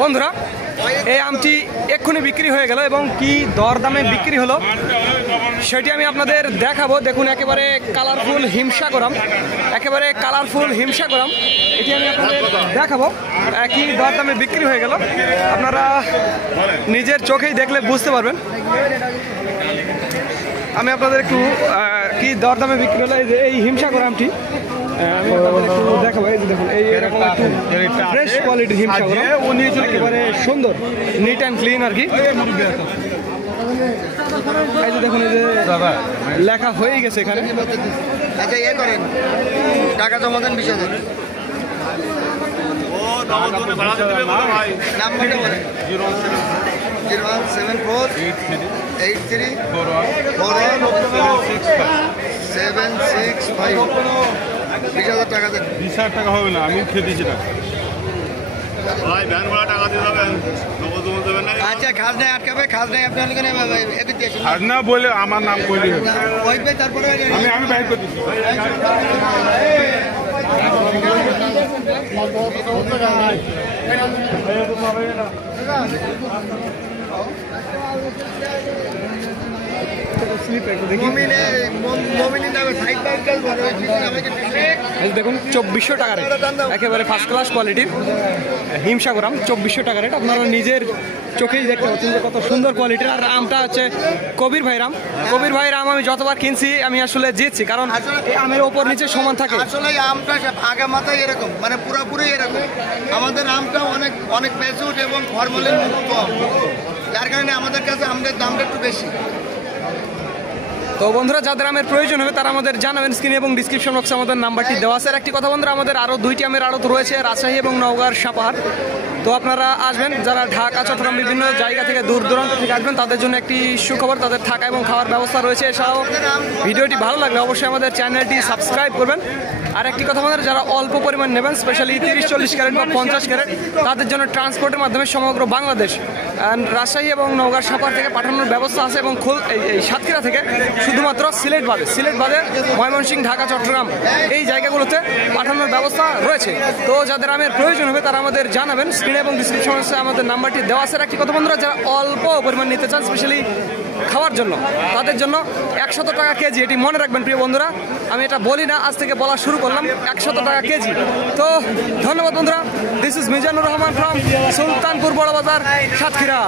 বন্ধুরা এই আমটি এক্ষুনি বিক্রি হয়ে গেল এবং কি দরদামে বিক্রি হলো সেটি আমি আপনাদের দেখাবো। দেখুন একেবারে কালারফুল হিমসাগর আম, একেবারে কালারফুল হিমসাগর আম, এটি আমি আপনাদের দেখাবো কি দরদামে বিক্রি হয়ে গেল। আপনারা নিজের চোখেই দেখলে বুঝতে পারবেন। আমি আপনাদের একটু কি দরদামে বিক্রি হলো এই হিমসাগর আমটি আমি আপনাদের একটু দেখাবো। এই যে দেখুন এইরকম ফ্রেশ কোয়ালিটির হিমসাগর, একেবারে সুন্দর, নিট অ্যান্ড ক্লিন আর কি। এই যে দেখুন এই যে লেখা হয়ে গেছে এখানে। আচ্ছা ইয়ে করেন, টাকা জমা দেন 20,000। নাম্বারটা বলেন 017483414176 20,000 টাকা দেন। 20,000 টাকা হবে না, আমি খেয়ে দিয়েছি টাকা। আচ্ছা খাজনায় আটকাবে, খাজনায় আপনার খাজনা বলে আমার নাম করলি তারপরে আমি বাইর করে দিচ্ছি। দেখুন 2400 টাকা রেট, একেবারে ফার্স্ট ক্লাস কোয়ালিটির হিমসাগর আম। 2400 টাকা রেট, আপনারা নিজের চোখেই দেখতে পাচ্ছেন যে কত সুন্দর কোয়ালিটির। আর আমটা হচ্ছে কবির ভাইয়ের আম। কবির ভাইয়ের আম আমি যতবার কিনছি আমি আসলে জিতছি, কারণ এই আমের ওপর নিচে সমান থাকে। আসলে আমটা আগে মাথায় এরকম, মানে পুরোপুরি এরকম। আমাদের আমটা অনেক অনেক মেচুড এবং ফর্মালিন কম, যার কারণে আমাদের কাছে আমদের দামটা একটু বেশি। তো বন্ধুরা যাদের আমের প্রয়োজন হবে তারা আমাদের জানাবেন, স্ক্রিনে এবং ডিসক্রিপশন বক্সে আমাদের নাম্বারটি দেওয়া আছে। আর একটি কথা বন্ধুরা, আমাদের আরও 2টি আমের আড়ত রয়েছে, রাজশাহী এবং নওগাঁর সাপাহার। তো আপনারা আসবেন, যারা ঢাকা চট্টগ্রাম বিভিন্ন জায়গা থেকে দূর দূরান্ত থেকে আসবেন তাদের জন্য একটি সুখবর, তাদের থাকা এবং খাওয়ার ব্যবস্থা রয়েছে। এছাড়াও ভিডিওটি ভালো লাগলে অবশ্যই আমাদের চ্যানেলটি সাবস্ক্রাইব করবেন। আর একটি কথা বন্ধুরা, যারা অল্প পরিমাণ নেবেন, স্পেশালি 30-40 ক্যারেট বা 50 ক্যারেট, তাদের জন্য ট্রান্সপোর্টের মাধ্যমে সমগ্র বাংলাদেশ রাজশাহী এবং নওগাঁর সাপাহার থেকে পাঠানোর ব্যবস্থা আছে। এবং এই সাতক্ষীরা থেকে শুধুমাত্র সিলেট বাদে ময়মনসিংহ, ঢাকা, চট্টগ্রাম এই জায়গাগুলোতে পাঠানোর ব্যবস্থা রয়েছে। তো যাদের আমের প্রয়োজন হবে তারা আমাদের জানাবেন, স্ক্রিনে এবং ডিসক্রিপশন বক্সে আমাদের নাম্বারটি দেওয়া আছে। একটি কথা বন্ধুরা, যারা অল্প পরিমাণ নিতে চান স্পেশালি খাওয়ার জন্য, তাদের জন্য 100 টাকা কেজি। এটি মনে রাখবেন প্রিয় বন্ধুরা, আমি এটা বলি না, আজ থেকে বলা শুরু করলাম, 100 টাকা কেজি। তো ধন্যবাদ বন্ধুরা, this is Mizanur Rahman from Sultanpur বড় বাজার, সাতক্ষীরা।